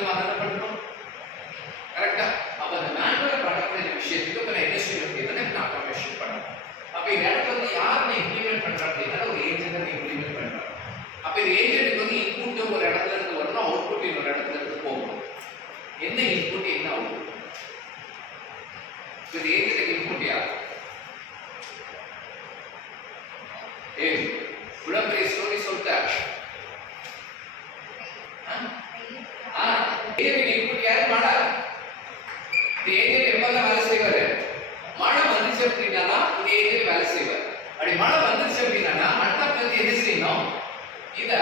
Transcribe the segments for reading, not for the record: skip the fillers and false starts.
நம்ம அதை பண்ணணும். கரெக்டா? அப்ப அந்த மேனுவலா பண்ணக்கூடிய விஷயத்துக்கு இப்ப நான் என்ன செய்யணும் அப்படின்னா நான் ஆட்டோமேஷன் பண்ணணும். அப்ப இந்த இடத்துல வந்து யார் நான் இம்ப்ளிமெண்ட் பண்றேன் அப்படின்னா ஒரு ஏஜென்ட் இம்ப்ளிமெண்ட் பண்றேன். அப்ப இந்த ஏஜென்ட்டுக்கு வந்து இன்புட் ஒரு இடத்துல இருந்து வரணும், அவுட்புட் இன்னொரு இடத்துல இருந்து போகணும். என்ன இன்புட் என்ன அவுட்புட்? இந்த ஏஜென்ட்டுக்கு இன்புட் யார்? இவ்வளவு பெரிய ஸ்டோரி சொல்லிட்டார். ஏஜென்ட் இன்புட் யாரு? மழை. இந்த ஏஜென்ட் எப்பதான் வேலை செய்வாரு? மழை வந்துச்சு அப்படின்னா இந்த ஏஜென்ட் வேலை செய்வார். அப்படி மழை வந்துருச்சு அப்படின்னா அடுத்த என்ன செய்யணும்? இத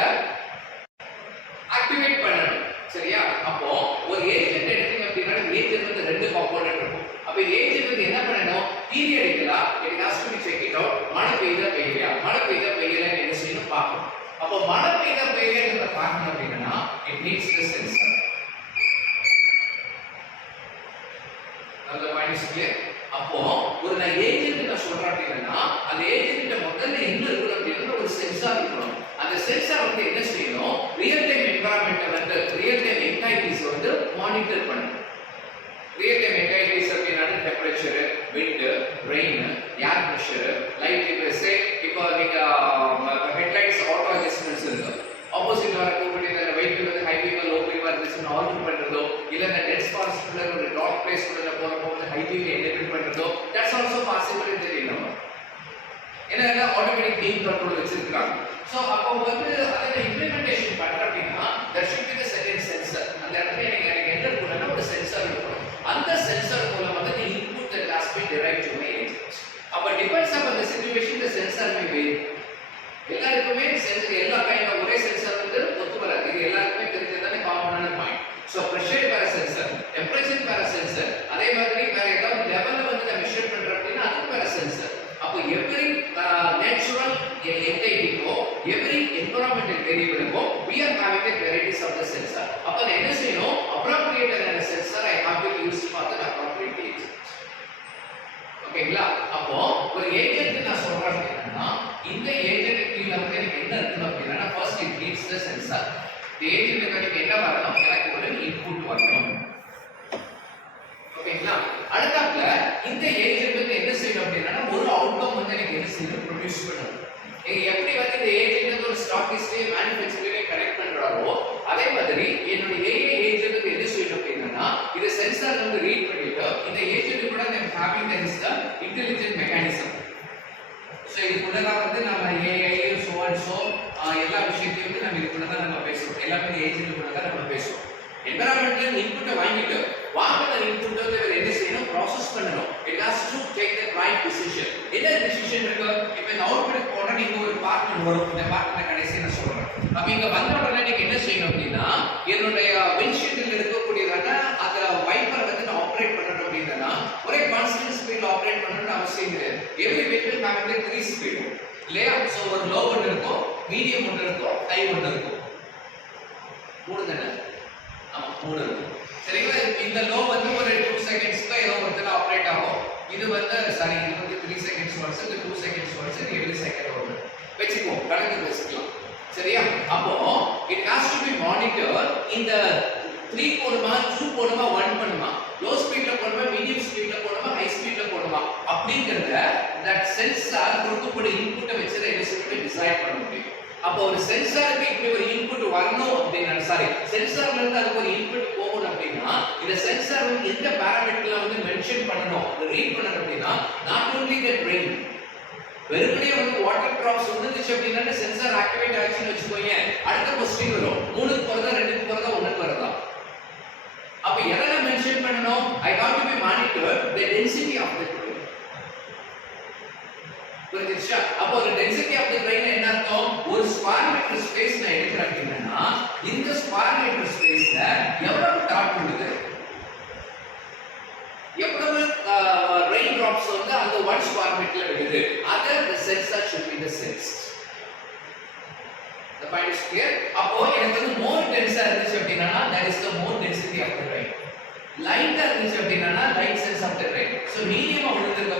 ஆக்டிவேட் பண்ணணும். சரியா? அப்போ ஒரு ஏஜென்ட் எடுத்தீங்க அப்படின்னா ஏஜென்ட் வந்து ரெண்டு காம்போனன்ட் இருக்கும். அப்ப ஏஜென்ட் வந்து என்ன பண்ணணும்? Periodically it has to be check it out. மழை பெய்தா பெய்யலையா, மழை பெய்தா பெய்யலைன்னு என்ன செய்யணும் பார்க்கணும். அப்போ மழை பெய்தா பெய்யலைன்னு பார்க்கணும் அப்படின்னா இட் நீட்ஸ் தி சென்சார். அந்த பாயிண்ட்ஸ் கிளியர். அப்போ ஒரு நான் ஏஜென்ட் நான் சொல்றேன் அப்படின்னா அந்த ஏஜென்ட் முதல்ல என்ன இருக்கணும் அப்படின்னா ஒரு சென்சார் இருக்கணும். அந்த சென்சார் வந்து என்ன செய்யணும்? ரியல் டைம் என்விரான்மென்ட் வந்து ரியல் டைம் என்டைட்டிஸ் வந்து மானிட்டர் பண்ணணும். ரியல் டைம் என்டைட்டிஸ் அப்படின்னா டெம்பரேச்சர், விண்ட், ரெயின், ஏர் பிரஷர், லைட் இப்ப இப்போ நீங்க ஹெட்லைட்ஸ் ஆட்டோ அட்ஜஸ்ட்மென்ட்ஸ் இருக்கு. ஆப்போசிட் வர கூடிய அந்த வெஹிக்கிள் வந்து ஹை பீம் லோ பீம் இருந்துச்சுன்னு ஆல்டர் பண்றதோ இல்ல அந்த டென்ஸ் ஃபாரஸ்ட்ல ஒரு டார்க் பிளேஸ் குள்ள போறப்போ வந்து ஹை பீம் எலிவேட் பண்றதோ that's also possible in the region. ஏன்னா ஆட்டோமேட்டிக் பீம் கண்ட்ரோல் வச்சிருக்காங்க. சோ அப்போ வந்து அத இம்ப்ளிமெண்டேஷன் பண்ற அப்படின்னா that should be the second sensor. அந்த இடத்துல எனக்கு என்ன இருக்கணும்னா ஒரு சென்சார் இருக்கணும். அந்த சென்சார் மூலமா வந்து input that has been derived to my agent. அப்ப depends upon the situation the sensor may vary. எல்லாருக்குமே சென்சார் எல்லா கைண்ட் ஒரே சென்சார் வந்து ஒத்து வராது. இது எல்லாருக்குமே தெரிஞ்சதானே காமனான பாயிண்ட். சோ பிரஷர் வேற சென்சார், டெம்பரேச்சர் வேற சென்சார், அதே மாதிரி வேற ஏதாவது லெவல்ல வந்து நான் மெஷர் பண்றேன் அப்படின்னா அதுக்கு வேற சென்சார். அப்போ எவ்ரி நேச்சுரல் என்டைட்டிக்கோ எவ்ரி என்விரான்மெண்டல் வேரியபிளுக்கோ we are having a varieties of the sensor. அப்ப நான் என்ன செய்யணும்? appropriate அந்த sensor I have to use for the appropriate agent. ஓகேங்களா? அப்போ ஒரு ஏஜென்ட் நான் சொல்றேன் அப்படின்னா இந்த ஏஜென்ட் கீழ வந்து எனக்கு என்ன இருக்கணும் அப்படின்னா first it needs the sensor. இந்த ஏஜென்ட்க்கு எனக்கு என்ன வரணும்? எனக்கு ஒரு இன்புட் வரணும். ஓகேங்களா? அடுத்ததுல இந்த ஏஜென்ட்க்கு என்ன செய்யணும் அப்படின்னா ஒரு அவுட்கம் வந்து எனக்கு என்ன செய்யணும்? ப்ரொடியூஸ் பண்ணணும். எப்படி வந்து இந்த ஏஜென்ட் ஒரு ஸ்டாக்கிஸ்டே மேனுஃபேக்சரரே கனெக்ட் பண்றாரோ அதே மாதிரி என்னோட ஏஜென்ட்க்கு என்ன செய்யணும் அப்படின்னா இது சென்சார் வந்து ரீட் பண்ணிட்டு இந்த ஏஜென்ட் கூட நான் having the intelligent mechanism. So இது கூட தான் வந்து நம்ம AI சோ அண்ட் சோ எல்லா விஷயத்தையும் வந்து நம்ம இது கூட தான் நம்ம பேசுறோம். எல்லாமே ஏஜென்ட் கூட தான் நம்ம பேசுறோம். என்விரான்மெண்டல் இன்புட்டை வாங்கிட்டு வாங்கின இன்புட்டை வந்து என்ன செய்யணும்? ப்ராசஸ் பண்ணணும். It has to take the right decision. என்ன டிசிஷன் இருக்கு? இப்போ இந்த அவுட்புட் போனா நீங்க ஒரு பார்ட்னர் வரும். இந்த பார்ட்னர் கடைசி நான் சொல்றேன். அப்ப இங்க வந்த உடனே நீங்க என்ன செய்யணும் அப்படின்னா என்னுடைய விண்ட்ஷீல்டில் இருக்கக்கூடியதான அந்த வைப்பரை வந்து நான் ஆபரேட் பண்ணணும் அப்படின்னா ஒரே கான்ஸ்டன்ட் ஸ்பீட்ல ஆபரேட் பண்ணணும்னு அவசியம் கிடையாது. Every vehicle having the 3 speed இல்லையா? சோ ஒரு லோ ஒன்று இருக்கும், மீடியம் ஒன்று இருக்கும், ஹை ஒன்று இருக்கும். மூணு தானே? ஆமா மூணு இருக்கும். சரிங்களா? இந்த லோ வந்து ஒரு 2 செகண்ட்ஸ்ல ஏதோ ஒருத்தர ஆபரேட் ஆகும். இது வந்து சாரி இது வந்து 3 செகண்ட்ஸ் ஒன்ஸ், இது 2 செகண்ட்ஸ் ஒன்ஸ், இது எவ்ரி செகண்ட் ஒன்று வெச்சுக்குவோம். கணக்கு வச்சுக்கலாம். சரியா? அப்போ it has to be monitored இந்த 3 போடுமா 2 போடுமா 1 பண்ணுமா லோ ஸ்பீட்ல போடுமா மீடியம் ஸ்பீட்ல போடுமா ஹை ஸ்பீட்ல போடுமா அப்படிங்கறத that சென்சார் கொடுக்கக்கூடிய இன்புட்டை வச்சு தான் என்ன செய்ய டிசைட் பண்ண முடியும். அப்போ ஒரு சென்சாருக்கு இப்படி ஒரு இன்புட் வரணும் அப்படின்னா சாரி சென்சார்ல இருந்து அதுக்கு ஒரு இன்புட் போகணும் அப்படின்னா இந்த சென்சார் வந்து எந்த பாராமீட்டர்ல வந்து மென்ஷன் பண்ணணும் ரீட் பண்ணணும் அப்படின்னா not only the brain வெறுமனே வந்து வாட்டர் டிராப்ஸ் வந்துச்சு அப்படின்னா சென்சார் ஆக்டிவேட் ஆச்சுன்னு வச்சுக்கோங்க. அடுத்த क्वेश्चन வரும் 3க்கு போறதா 2க்கு போறதா 1க்கு வரதா. அப்ப எதெல்லாம் மென்ஷன் பண்ணனும்? I have to be monitored the density of the grain. புரியுதுச்சா? அப்ப ஒரு density of the grain என்ன அர்த்தம்? ஒரு ஸ்கொயர் மீட்டர் ஸ்பேஸ் நான் எடுக்கிறேன் அப்படின்னா இந்த ஸ்கொயர் மீட்டர் ஸ்பேஸ்ல எவ்வளவு டாட் உள்ளது? எவ்வளவு ரெயின் டிராப்ஸ் வந்து அந்த 1 ஸ்கொயர் மீட்டர்ல விழுது? அது the sensor should be the sensed. The point is clear. அப்போ எனக்கு வந்து more dense இருந்துச்சு அப்படினா that is the more density of the rain. லைட்டா இருந்துச்சு அப்படினா light sense of the rain. So medium விழுந்திருக்கு